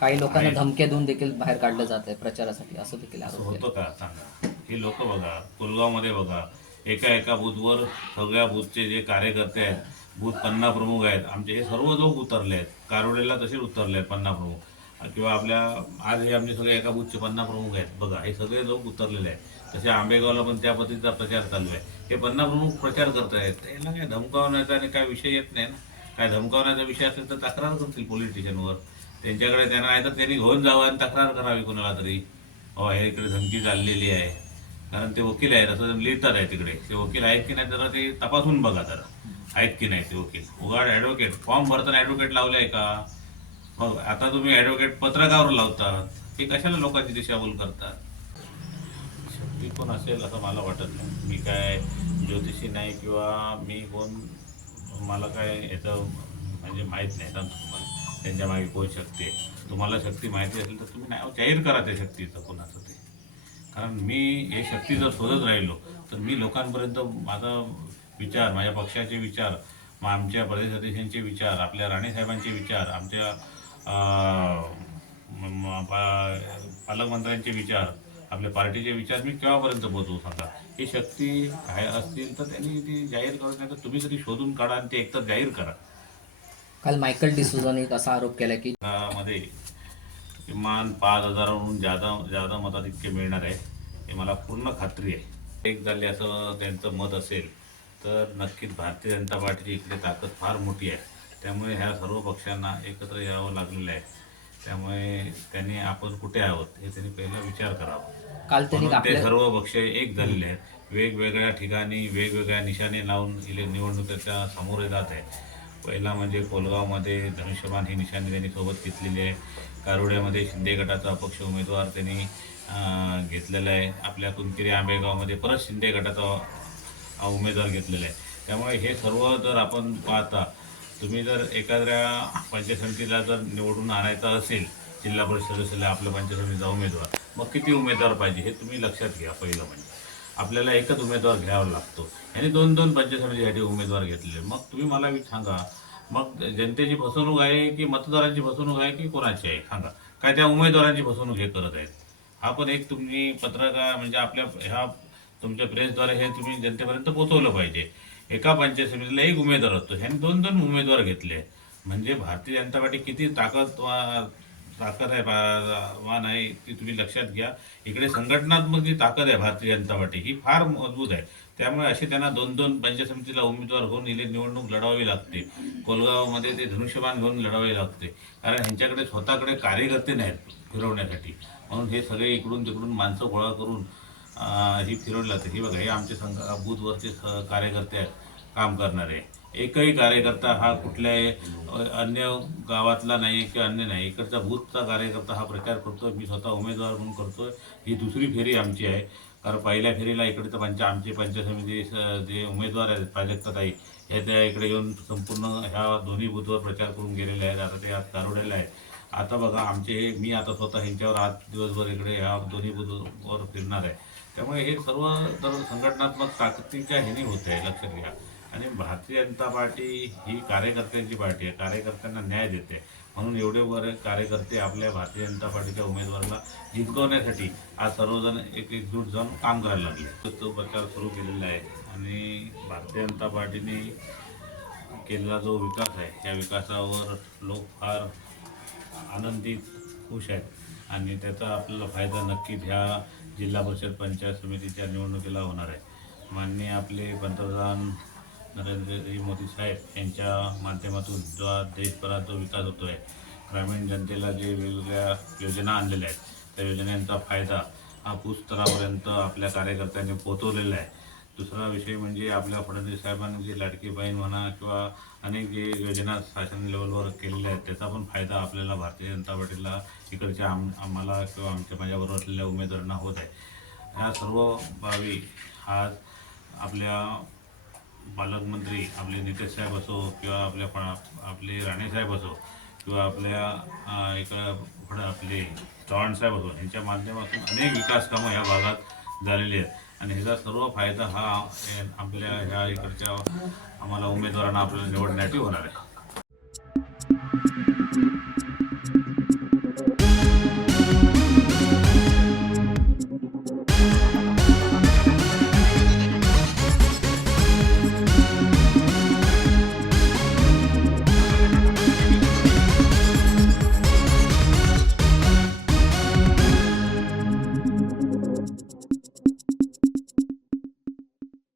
काही लोकांना धमक्या देऊन देखील बाहेर काढलं जात आहे प्रचारासाठी, असं देखील असं आरोप होतं का सांगा. ही लोक बघा, पुलगावमध्ये बघा, एका बूथवर सगळ्या बूथचे जे कार्यकर्ते आहेत, बूथ पन्ना प्रमुख आहेत आमचे, हे सर्व लोक उतरले आहेत. कारोडेला तसेच उतरले आहेत पन्ना प्रमुख, किंवा आपल्या आज हे आमचे सगळे एका बूथचे पन्ना प्रमुख आहेत बघा, हे सगळे लोक उतरलेले आहेत. तसे आंबेगावला पण त्या पद्धतीचा प्रचार चालू आहे. हे पन्ना प्रमुख प्रचार करत आहेत, त्यांना काय धमकावण्याचा आणि काय विषय येत नाही ना. काय धमकावण्याचा विषय असेल तर तक्रार करतील पोलीस स्टेशनवर त्यांच्याकडे, त्यांना नाही तर त्यांनी घेऊन जावं आणि तक्रार करावी कोणाला तरी. हे इकडे धमकी चाललेली आहे, कारण ते वकील आहेत असं लिहितात आहे तिकडे. ते वकील आहेत की नाही जरा ते तपासून बघा जरा, आहेत की नाही ते वकील. उगाड ॲडव्होकेट फॉर्म भरताना ॲडव्होकेट लावले आहे का? मग आता तुम्ही ॲडव्होकेट पत्रकावर लावतात, हे कशाला लोकांची दिशाभूल करतात? शक्ती कोण असेल असं मला वाटत नाही. मी काय ज्योतिषी नाही किंवा मी कोण, मला काय याचं म्हणजे माहीत नाही सांगतो तुम्हाला त्यांच्या मागे कोण शक्ती आहे. तुम्हाला शक्ती माहिती असेल तर तुम्ही नाव जाहीर करा त्या शक्तीचं कोणाचं ते. कारण मी हे शक्ती जर शोधत राहिलो तर मी लोकांपर्यंत माझा विचार, माझ्या पक्षाचे विचार, मग आमच्या प्रदेश अध्यक्षांचे विचार, आपल्या राणेसाहेबांचे विचार, आमच्या पालकमंत्र्यांचे विचार, आपल्या पार्टीचे विचार मी केव्हापर्यंत पोहोचवू सांगा. ही शक्ती काय असतील तर त्यांनी ती जाहीर करू, नाही तर तुम्ही तरी शोधून काढा आणि ते एकतर जाहीर करा. काल मायकल डिसूझाने एक असा आरोप केला की मध्ये किमान 5,000हून जादा मताधिक्य मिळणार आहे, हे मला पूर्ण खात्री आहे. एक झाले असं त्यांचं मत असेल तर नक्कीच भारतीय जनता पार्टीची इकडे ताकद फार मोठी आहे. त्यामुळे ह्या सर्व पक्षांना एकत्र यावं लागलेलं आहे. त्यामुळे त्यांनी आपण कुठे आहोत हे त्यांनी पहिला विचार करावा. काल त्यांनी ते सर्व पक्ष एक झालेले आहेत, वेगवेगळ्या ठिकाणी वेगवेगळ्या निशाणे लावून निवडणुकीच्या सामोरे जात आहे. पहिला म्हणजे कोलगावमध्ये धनुष्यबाण ही निशाणी त्यांनी सोबत घेतलेली आहे. कारोड्यामध्ये शिंदे गटाचा अपक्ष उमेदवार त्यांनी घेतलेला आहे. आपल्या कुंकेरी आंबेगावमध्ये परत शिंदे गटाचा उमेदवार घेतलेला आहे. त्यामुळे हे सर्व जर आपण पाहता, तुम्ही जर एखाद्या पंचायत समितीला जर निवडून आणायचं असेल, जिल्हा परिषद सदस्याला आपल्या पंचायत समितीचा उमेदवार, मग किती उमेदवार पाहिजे हे तुम्ही लक्षात घ्या. पहिलं म्हणजे आपल्याला एकच उमेदवार घ्यावा लागतो, यांनी 2-2 पंचायत समितीसाठी उमेदवार घेतलेले. मग तुम्ही मला सांगा, मग जनतेची फसवणूक आहे की मतदारांची फसवणूक आहे की कोणाची आहे सांगा? काय त्या उमेदवारांची फसवणूक हे करत आहेत? हा पण एक तुम्ही पत्रकार म्हणजे आपल्या ह्या तुमच्या प्रेसद्वारे हे तुम्ही जनतेपर्यंत पोहोचवलं पाहिजे. एका पंचायत समितीला एक उमेदवार असतो, ह्यांनी 2-2 उमेदवार घेतले. म्हणजे भारतीय जनता पार्टी किती ताकद आहे वान आहे ती तुम्ही लक्षात घ्या. इकडे संघटनात्मक जी ताकद आहे भारतीय जनता पार्टी ही फार मजबूत आहे. त्यामुळे असे त्यांना 2-2 पंचायत समितीला उमेदवार घेऊन निवडणूक लढवावी लागते. कोलगावमध्ये ते धनुष्यबाण घेऊन लढवावी लागते, कारण ह्यांच्याकडे स्वतःकडे कार्यकर्ते नाहीत फिरवण्यासाठी. म्हणून हे सगळे इकडून तिकडून माणसं गोळा करून ही फिरवली जाते. ही बघा, हे आमचे बूथवरचे कार्यकर्ते आहेत काम करणारे. एकही कार्यकर्ता हा कुठल्याही अन्य गावातला नाही किंवा अन्य नाही, इकडचा बूथचा कार्यकर्ता हा प्रचार करतोय. मी स्वतः उमेदवार म्हणून करतोय. ही दुसरी फेरी आमची आहे. कारण पहिल्या फेरीला इकडे तर आमचे पंचायत समिती जे उमेदवार आहेत प्राजक्ताताई, हे त्या इकडे येऊन संपूर्ण ह्या दोन्ही बूथवर प्रचार करून गेलेले आहेत. आता ते आज कारोड्याला आहेत. आता बघा मी आता स्वतः ह्यांच्यावर आज दिवसभर इकडे ह्या दोन्ही बूथवर फिरणार आहे. त्यामुळे हे सर्व तर संघटनात्मक ताकदीच्या ह्यानी होत आहे, लक्षात घ्या. आणि भारतीय जनता पार्टी ही कार्यकर्त्यांची पार्टी आहे, कार्यकर्त्यांना न्याय देते. म्हणून एवढे बरे कार्यकर्ते आपल्या भारतीय जनता पार्टीच्या उमेदवाराला जिंकवण्यासाठी आज सर्वजण एकजूट जाऊन काम करायला लागले. तो प्रचार सुरू केलेला आहे आणि भारतीय जनता पार्टीने केलेला जो विकास आहे त्या विकासावर लोक फार आनंदित खुश आहेत आणि त्याचा आपल्याला फायदा नक्कीच ह्या जिल्हा परिषद पंचायत समितीच्या निवडणुकीला होणार आहे. माननीय आपले पंतप्रधान नरेंद्र मोदी साहेब यांच्या माध्यमातून जो आज देशभरात जो विकास होतो आहे, ग्रामीण जनतेला जे वेगवेगळ्या योजना आणलेल्या आहेत त्या योजनांचा फायदा हा भूस्तरापर्यंत आपल्या कार्यकर्त्यांनी पोहोचवलेला आहे. दुसरा विषय म्हणजे आपल्या फडणवीस साहेबांनी जे लाडकी बहीण म्हणा किंवा अनेक जे योजना शासन लेवलवर केलेल्या आहेत त्याचा पण फायदा आपल्याला भारतीय जनता पार्टीला इकडच्या आम्हाला किंवा माझ्याबरोबर असलेल्या उमेदवारांना होत आहे. ह्या सर्व बाबी आज आपल्या पालकमंत्री आपले नितेश साहेब असो किंवा आपले राणेसाहेब असो किंवा आपल्या इकडं आपले चव्हाण साहेब असो यांच्या माध्यमातून अनेक विकास कामं ह्या भागात झालेली आहेत आणि ह्याचा सर्व फायदा हा आपल्या ह्या इकडच्या आम्हाला उमेदवारांना आपल्याला निवडण्यासाठी होणार आहे.